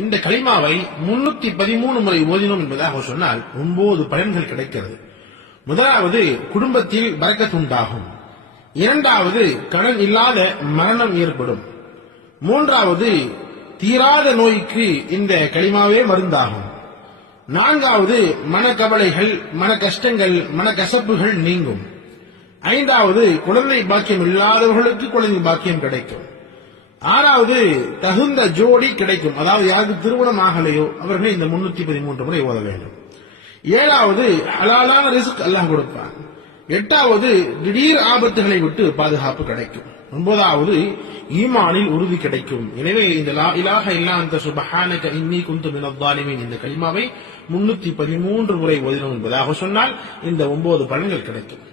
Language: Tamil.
இந்த கலிமாவை 313 முறை ஓதினோம் என்பதாக சொன்னால் 9 பலன்கள் கிடைக்கிறது. முதலாவது, குடும்பத்தில் பரக்கத் உண்டாகும். இரண்டாவது, கடன் இல்லாத மரணம் ஏற்படும். மூன்றாவது, தீராத நோய்க்கு இந்த கலிமாவே மருந்தாகும். நான்காவது, மனக்கவலைகள், மன கஷ்டங்கள், மனக்கசப்புகள் நீங்கும். ஐந்தாவது, குழந்தை பாக்கியம் இல்லாதவர்களுக்கு குழந்தை பாக்கியம் கிடைக்கும். ஆறாவது, தகுந்த ஜோடி கிடைக்கும். அதாவது யாருக்கு திருமணம் ஆகலையோ அவர்கள் இந்த 313 முறை ஓத வேண்டும். ஏழாவது, ஹலாலான ரிஸ்க் அல்லாஹ் கொடுப்பான். எட்டாவது, திடீர் ஆபத்துகளை விட்டு பாதுகாப்பு கிடைக்கும். ஒன்பதாவது, ஈமானில் உறுதி கிடைக்கும். எனவே இந்த லா இலாஹ இல்லா அன்த சுப்ஹானக இன்னி குன்து மினல் ஸாலிமீன் இந்த கலிமாவை 313 முறை ஓதினோம் என்பதாக சொன்னால் இந்த 9 பலன்கள் கிடைக்கும்.